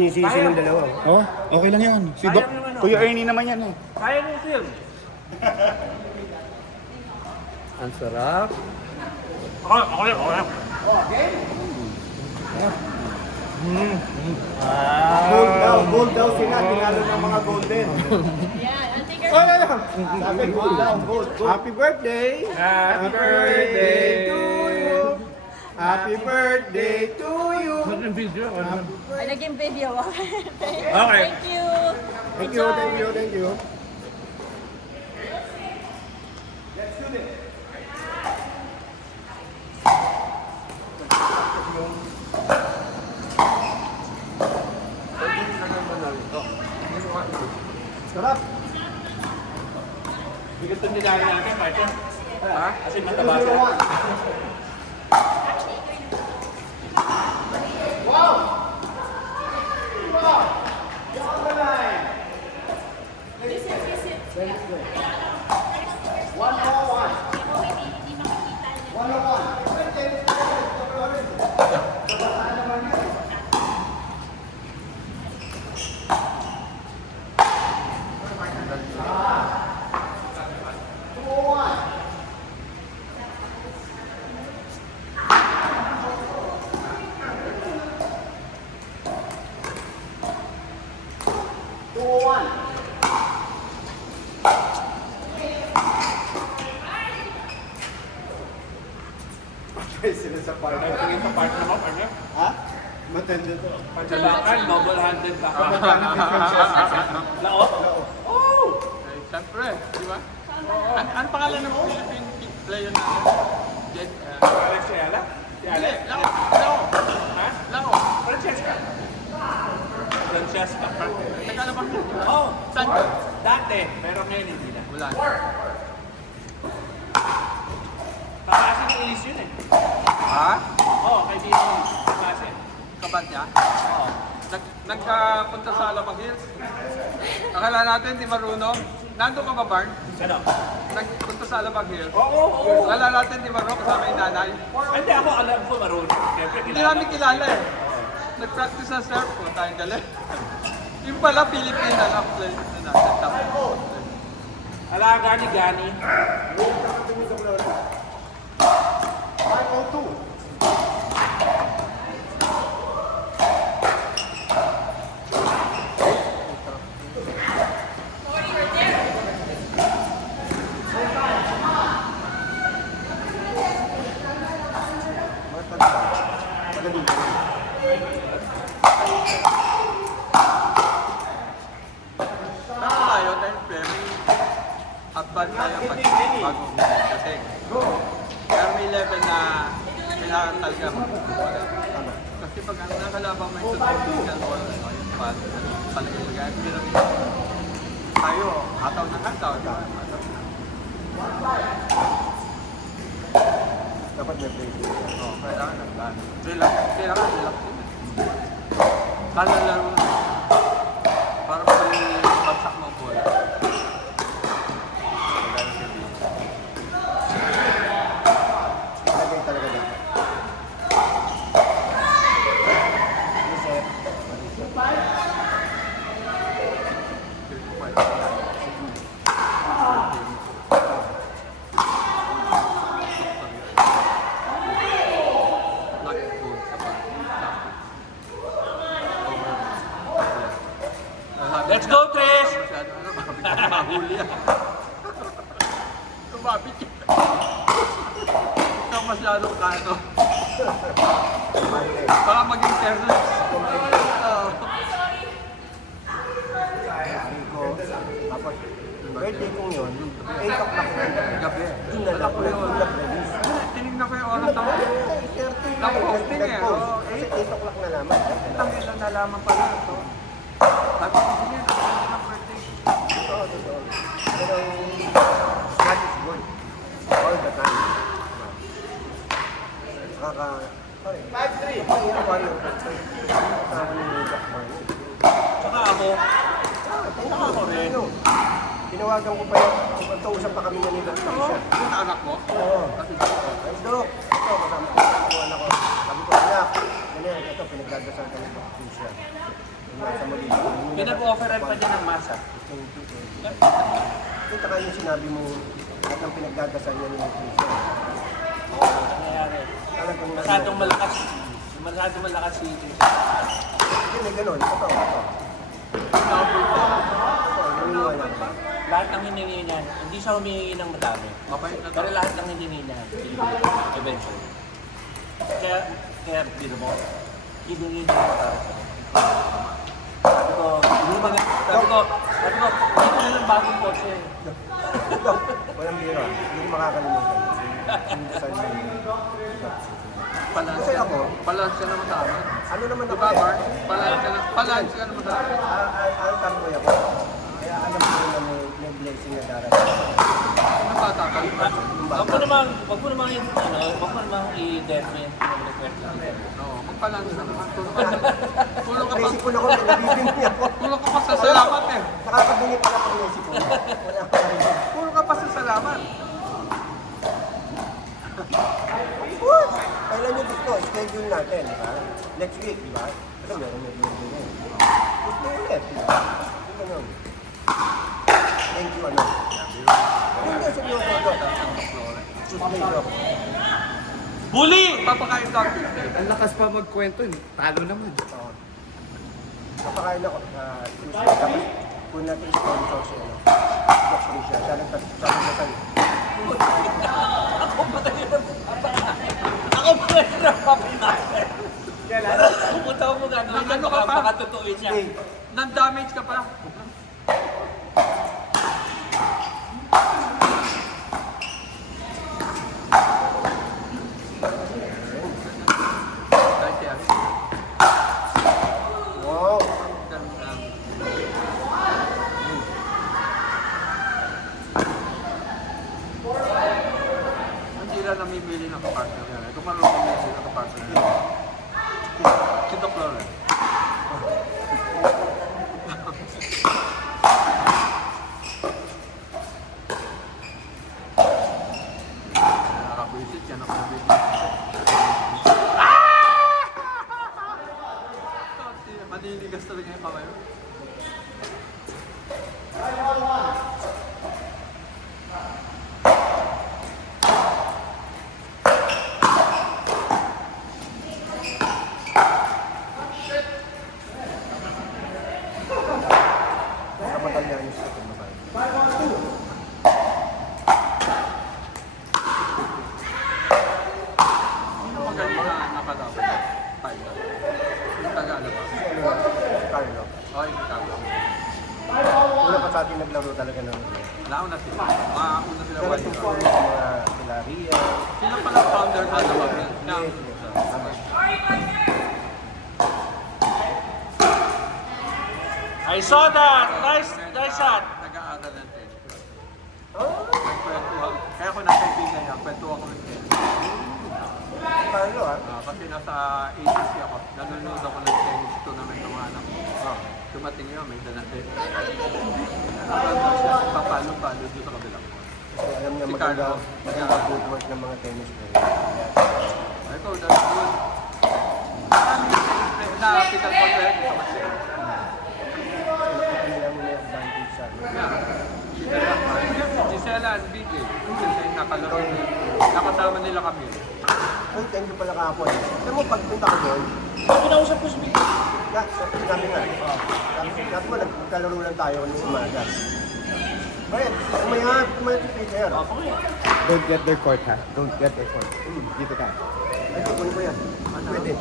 Yung sisi ng dalawa. Oh, okay lang yan. Si Doc, Kuya Ernie naman yan eh. Kaya mo, Phil. Ang sarap. Okay. Gold daw sila, tinalo ng mga golden. Yeah, I'll take her. Oh, no. Sabi, gold daw, gold. Happy birthday! Happy birthday to you! Happy birthday to you! Ay, naging video. Okay. Thank you. Thank you, thank you, thank you. Sarap! Bigat ng nilaga natin, Martin. Ha? Kasi mataba siya. Sila sa park. Tingin sa partner mo, partner. Ha? Matanda to. Pagkalakan, double-handed ka. Magkano difference siya sa Lao? Oo. Siyempre, di ba? Ano pangalan ng Philippine player natin? Jet, Alex Ayala? Si Alex? Lao. Ha? Lao. Francesca. Francesca. Teka na ba? Oh, Saan ka? dati. Pero ngayon hindi na. Wala. Kakasi ng Elise yun eh. Ha? Oo, kaibigan ng Elise. Kakasi. Kabat niya? Oo. Nagkapunta sa Alabang Hills. Akala natin di marunong. Nandun ka ba, Barn? Ano? Nagpunta sa Alabang Hills. Oo. Akala natin di marunong kasama yung nanay. Hindi ako alam ko marunong. Siyempre, Hindi namin kilala eh. Nag-practice sa surf po, tayong galing. Yung pala, Pilipina lang play na natin. Tapos, Alaga ni Gani. 502. tayo dahil very advan tayo bago kasi. Pero may level na kailangan talaga mag-wala. Kasi pag ang nakalabang may substitution ball, yung pass, palagay magayang pyramid. Tayo, hataw na hataw. Dapat may play. Oo, kailangan ng plan. Kailangan relax din. Kala laro na. Para pag bagsak mo ang bola. Lagay talaga dapat. Let's go, Trish! Mahuli yan. Tumapit yun. Ito masyadong kato. Baka maging fairness. Tapos, birthday kong yun, 8 o'clock na. Gabi. Doon na lang, nag-vlog release. Tinignan ko yung oras ng 8:30 na Nag-posting eh. nag-post. Oo, Kasi 8 o'clock na naman. Tangina nalaman pala ito. Sabi ko, sige, nakakita ng birthday. Totoo, totoo. Pero, God is good. All the time. Sorry. 5-3. Mahirap ba yun? Kasama ni Jack Barney. Tsaka ako. Saka ako rin. Tinawagan ko pa yun. Magkausap pa kami nga ni Doc Trisha. Yung anak mo? Oo. Ay, Doc. Ito, kasama ko. Sabi ko, anak. Ganyan, ito, pinagdadasal ka ni Doc Trisha. sa muli. Pinag-offeran pa niya ng masa. Kita ka yung sinabi mo, at ang pinagdadasal niya ni Cristo. Oo, nangyayari. Talagang Masyadong malakas. Masyadong malakas si Jesus. Hindi, may ganun. Ito. Naniniwala ka ba? Lahat ng hiningi niya, hindi siya humingi ng madami. Pero lahat ng hiningi niya, eventually. Kaya dito mo, hiningi niya para sa sabi ko, hindi ko na ng bagong kotse. Walang biro. Hindi ko makakalimutan. Yung dasal niya. Kasi ako, Palansya naman sa amin. ano naman Di ako ba, eh. Mark? Palansya naman sa amin. Tamboy ako. Kaya alam ko na may blessing na darating. Ano bata ka? Huwag mo namang i-deathment ng request. Oo, magpalansya naman. Tulong ka pa. Naisipon ako, nabibingi ako. Tulong ka pa sa salamat eh. Nakakabingi pala pag naisipon. Wala ka rin. Tulong ka pa sa salamat. Kailan yung gusto? Schedule natin, di ba? Next week, di ba? Kasi meron na din din. Gusto ulit, di ba? Ganun. Thank you, ano? Hindi, seryoso ako. Pamilyo. Bully! Papakain doctor. Ang lakas pa magkwento, talo naman. Oo. Kapakain ako. Tuesday. Tapos, kung natin sponsor siya, ano? Dok Risha. Siya nagtatalo. Ako pa rin ang papinasin. Pupunta ko muna. Ano ka pa? Baka tutuin niya. Non-damage ka pa. Wow! Hindi lang namimili ng kapartner yan. Ito marunong namimili ng kapartner yan. Si Doc Lauren. Nakabwisit yan, nakabwisit. Maniligas talaga yung kamay mo. Kapag niya yung sa kumabay. Ang magaling na nakalaban. Pilot. Yung taga-ano ba? Carlo. Oh, yung taga. Una pa sa atin naglaro talaga ng Nauna sila. Mauna sila Pero white tungkol girl. sa mga sila Ria. Sila pala founder na naman ng I saw that! Nice shot! Nag-aaral ng tennis. Nagkwentuhan. Kaya ako nakaibigan niya, kwentuhan ko ng tennis. Carlo ah. Kasi nasa agency ako, nanonood ako ng tennis tournament ng mga anak ko. Dumating yun, may dalang tennis. Nanonood siya, papalo-palo doon sa kabilang ko. Kasi alam niya Si maganda, Carlo. maganda footwork ng mga tennis player. Ito, that's good. Nakapitan ko sa sa match. Kaya mo may advantage sa akin. Gisela and BJ, kasi nakalaro nila. Nakasama nila kami. Uy, thank you pala kahapon. Alam mo, pagpunta ko doon, Pinausap ko si Big. sabi nga, sabi mo, nagkalaro lang tayo ng umaga. Brett, kumaya si Peter. Don't get their court, ha? Don't get their court. Dito ka. Ito, kunin ko yan. Pwede.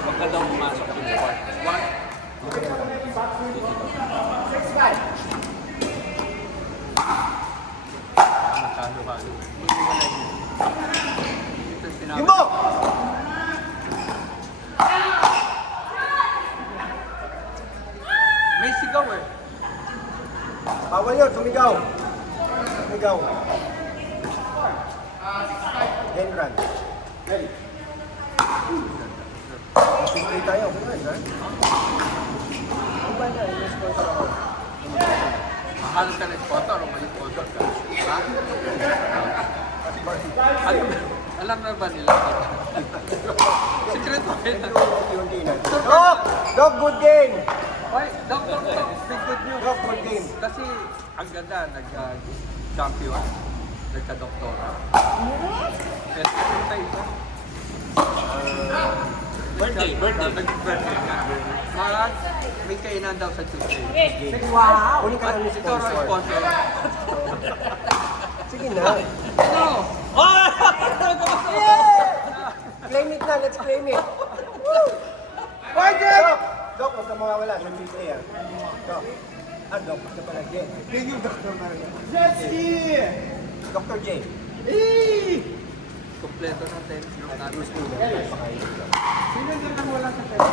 Pagka daw pumasok yung court. Magkalo-halo. Ito yung sinabi. Gimbo! May sigaw eh. Bawal yun, sumigaw. Sumigaw. Hand run. Ready. Sisplay tayo, okay ha? Ano ba na? May sponsor ako. Mahal ka na sponsor o may sponsor ka? Ha? Alam na ba nila? Secret pa rin. Unti-unti na. Doc, good game! Oy, Doc, big good news. Doc, good game. Kasi ang ganda, nag-champion, nagka-doktora. Yes, tayo ito. Birthday. Nag-birthday nga. May kainan daw sa Tuesday. Kunin ka lang yung Ito ang sponsor. sponsor. Sige na. Ano? Claim it na, let's claim it. Doc, huwag ka mawawala sa Tuesday ah. Doc. Doc, ito pala J. Yun yung Dr. Maria. Dr. J. Kompleto natin. Gusto na. Sino yung nang wala sa pera?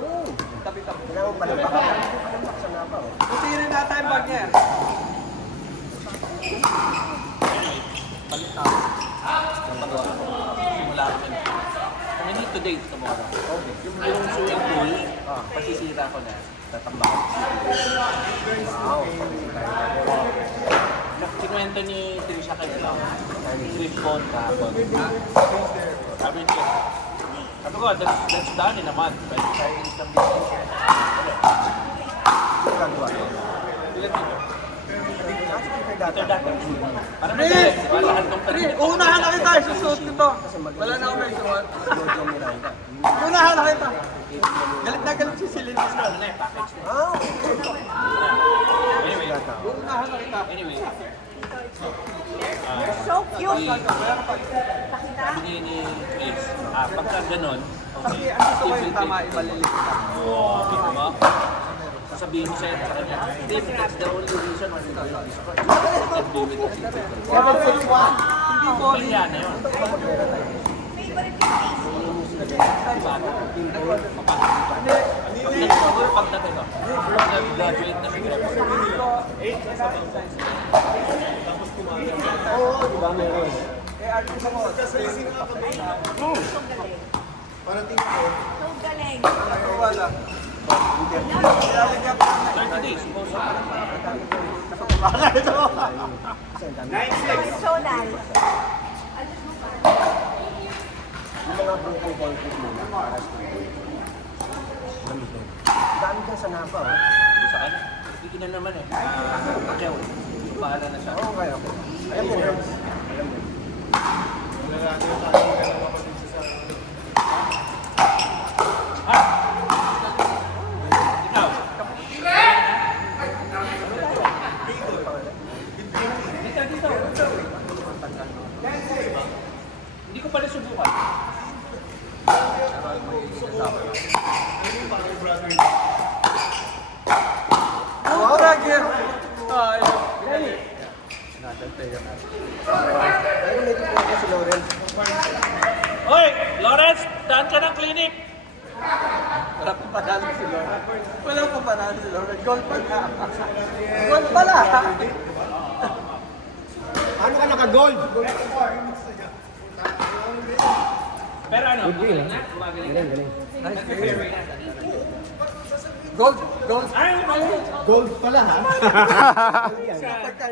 Kailangan mo pala baka. Sa napa oh. Buti rin natin yung bag niya. Simula ko yun. I need to date tomorrow. Yung swimming pool, pasisira ko na. Tatambak ko. Wow. Kinuwento ni Trisha kayo lang. Swift phone kahapon. Sabi niya, sabi ko, that's done in a month. Pwede tayo isang business. Gagawa. Ilan dito? Data. Ito dati. Para madali. Para lahat ng Pre, unahan na kita. Susuot ko to. Wala na ako may suot. Jojo Miranda. Unahan na kita. Galit na galit si Celine. ano na eh, package na. Ah, Anyway, Unahan na kita. anyway. So cute. Sabi ni Chris, pagka ganon, Kasi ang gusto ko yung tama, ibalilit ka. dito mo, sasabihin mo sa'yo sa kanya, Dave, that's the only reason why you do this. You can do it as you do. Hindi ko Kaya na yun. Pagdating ko, nag-graduate na si Trevor. oo, di ba meron? So galing. wala. 30 days, supposed to. So nice. Yung mga buko concrete nila para sa gamitin. Dami dyan sa napa oh. Sa kanya, hindi na naman eh. Pacquiao, paala na siya. Oo, kaya ako. Alam mo yun. Alam mo yun. Ikaw, hindi ko pa rin subukan. Oh, brother! Ay, Pero may tupo ako si Lauren. Hoy, Lawrence, daan ka ng clinic. wala pa panalo si Laura. Wala pa panalo si Laura. Gold pa na. Gold pala! Ano ka naka-gold? Pero ano, magaling na? Gumagaling na? Galing. Gold! Gold! Ay, magaling. Gold pala ha?